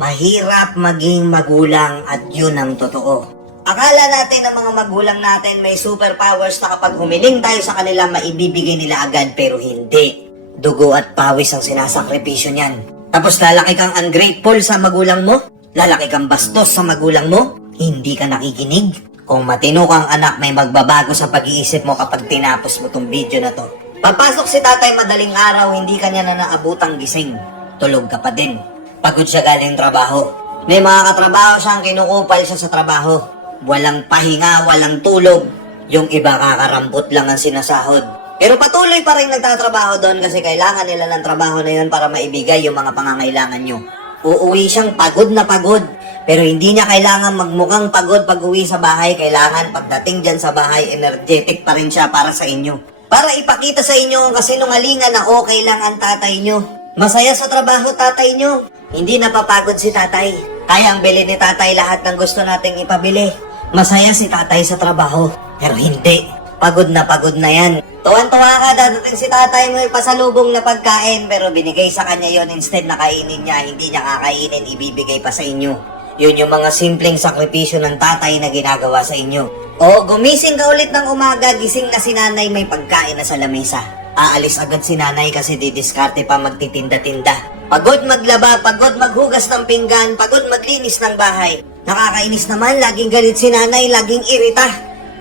Mahirap maging magulang at yun ang totoo. Akala natin ng mga magulang natin may superpowers na kapag humiling tayo sa kanila maibibigay nila agad, pero hindi. Dugo at pawis ang sinasakripisyo niyan. Tapos lalaki kang ungrateful sa magulang mo? Lalaki kang bastos sa magulang mo? Hindi ka nakikinig? Kung matino kang anak, may magbabago sa pag-iisip mo kapag tinapos mo tong video na to. Papasok si tatay madaling araw, hindi kanya na naabutang gising. Tulog ka pa din. Pagod siya galing trabaho. May mga katrabaho siyang kinukupal siya sa trabaho. Walang pahinga, walang tulog. Yung iba kakarampot lang ang sinasahod. Pero patuloy pa rin nagtatrabaho doon kasi kailangan nila ng trabaho na yun para maibigay yung mga pangangailangan nyo. Uuwi siyang pagod na pagod. Pero hindi niya kailangan magmukhang pagod pag uwi sa bahay. Kailangan pagdating dyan sa bahay, energetic pa rin siya para sa inyo. Para ipakita sa inyo ang kasinungalingan na okay lang ang tatay nyo. Masaya sa trabaho tatay nyo. Hindi napapagod si tatay. Kayang bilhin ni tatay lahat ng gusto nating ipabili. Masaya si tatay sa trabaho. Pero hindi. Pagod na yan. Tuwan-tuwa ka, dadating si tatay mo pasalubong na pagkain. Pero binigay sa kanya yon, instead na kainin niya. Hindi niya kakainin, ibibigay pa sa inyo. Yun yung mga simpleng sakripisyo ng tatay na ginagawa sa inyo. O gumising ka ulit ng umaga, gising na si nanay, may pagkain na sa lamesa. Aalis agad si nanay kasi didiskarte pa magtitinda-tinda. Pagod maglaba, pagod maghugas ng pinggan, pagod maglinis ng bahay. Nakakainis naman, laging galit si nanay, laging irita.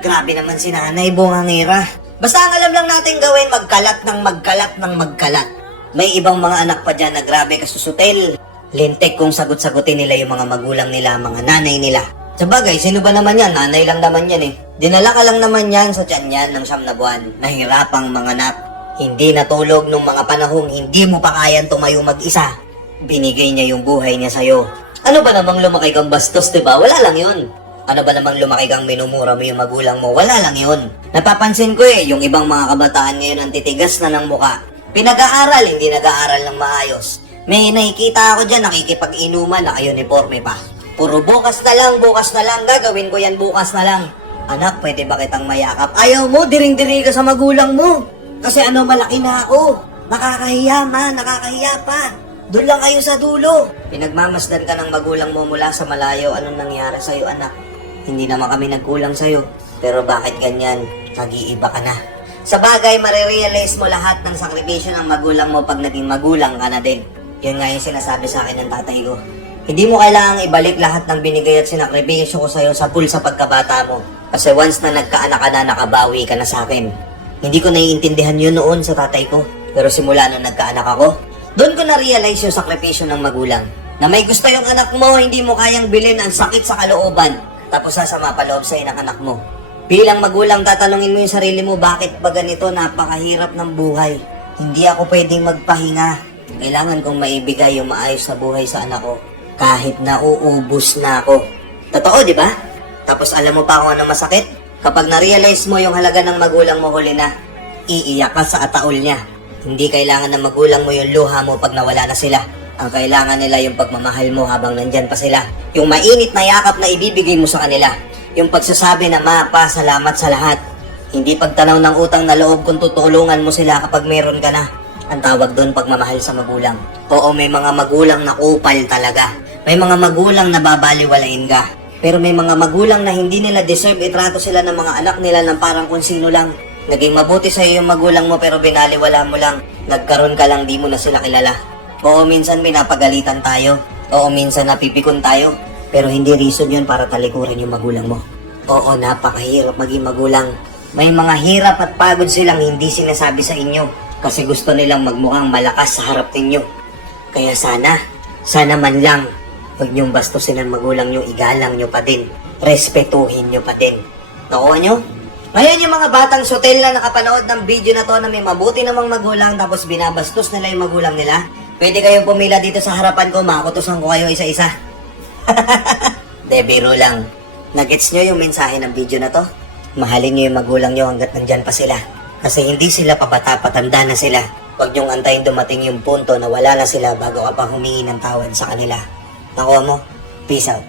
Grabe naman si nanay, bungangera. Basta ang alam lang natin gawin, magkalat ng magkalat. May ibang mga anak pa dyan na grabe kasusutel. Lintek kung sagot-sagutin nila yung mga magulang nila, mga nanay nila. Sabagay, sino ba naman yan? Nanay lang naman yan eh. Dinala ka lang naman yan sa tiyan yan ng 9 na buwan. Nahirapang mga anak. Hindi natulog nung mga panahong hindi mo pa kayang tumayo mag-isa. Binigay niya yung buhay niya sa'yo. Ano ba namang lumaki kang bastos, diba? Wala lang yun. Ano ba namang lumaki kang minumura mo yung magulang mo? Wala lang yun. Napapansin ko yung ibang mga kabataan ngayon ang titigas na ng muka. Pinag-aaral, hindi nag-aaral ng maayos. May nakikita ako dyan, nakikipag-inuman, naka-uniforme pa. Puro bukas na lang, gagawin ko yan bukas na lang. Anak, pwede ba kitang mayakap? Ayaw mo, diring-diri ka sa magulang mo. Kasi malaki na ako. Nakakahiya nakakahiya pa. Doon lang kayo sa dulo. Pinagmamasdan ka ng magulang mo mula sa malayo. Anong nangyari sa'yo, anak? Hindi naman kami nagkulang sa'yo. Pero bakit ganyan? Nag-iiba ka na. Sa bagay, marirealize mo lahat ng sakripisyo ng magulang mo pag naging magulang ka na din. Yun nga yung sinasabi sa akin ng tatay ko. Hindi mo kailangang ibalik lahat ng binigay at sinakripisyo ko sa'yo sa pool sa pagkabata mo. Kasi once na nagkaanak ka na, nakabawi ka na sa akin. Hindi ko naiintindihan yun noon sa tatay ko. Pero simula nung nagkaanak ako, doon ko na-realize yung sakripisyo ng magulang. Na may gusto yung anak mo, hindi mo kayang bilhin ang sakit sa kalooban. Tapos sasama pa loob sa'yo ng anak mo. Bilang magulang, tatanungin mo yung sarili mo, bakit ba ganito? Napakahirap ng buhay. Hindi ako pwedeng magpahinga. Kailangan kong maibigay yung maayos na buhay sa anak ko. Kahit nauubos na ako. Totoo, di ba? Tapos alam mo pa kung ano masakit? Kapag na-realize mo yung halaga ng magulang mo, huli na, iiyak ka sa ataol niya. Hindi kailangan ng magulang mo yung luha mo pag nawala na sila. Ang kailangan nila yung pagmamahal mo habang nandyan pa sila. Yung mainit na yakap na ibibigay mo sa kanila. Yung pagsasabi na, "Ma, Pa, salamat sa lahat." Hindi pagtanaw ng utang na loob kung tutulungan mo sila kapag meron ka na. Ang tawag doon pagmamahal sa magulang. Oo, may mga magulang na kupal talaga. May mga magulang na babaliwalain ka. Pero may mga magulang na hindi nila deserve itrato sila ng mga anak nila ng parang kung sino lang. Naging mabuti sa'yo yung magulang mo pero binaliwala mo lang. Nagkaroon ka lang, di mo na sila kilala. Oo, minsan pinapagalitan tayo. Oo, minsan napipikon tayo. Pero hindi reason yun para talikuran yung magulang mo. Oo, napakahirap maging magulang. May mga hirap at pagod silang hindi sinasabi sa inyo. Kasi gusto nilang magmukhang malakas sa harap ninyo. Kaya sana man lang, huwag niyong bastusin ang magulang niyo, igalang niyo pa din. Respetuhin niyo pa din. Nakuha niyo? Ngayon yung mga batang sotel na nakapanood ng video na to na may mabuti namang magulang tapos binabastos nila yung magulang nila, pwede kayong pumila dito sa harapan ko, makutusan ko kayo isa-isa. De, biro lang. Nagets nyo yung mensahe ng video na to? Mahalin nyo yung magulang nyo hanggat nandyan pa sila. Kasi hindi sila pabata, patanda na sila. Huwag nyong antayin dumating yung punto na wala na sila bago ka pa humingi ng tawad sa kanila. Nakuha mo? Peace out.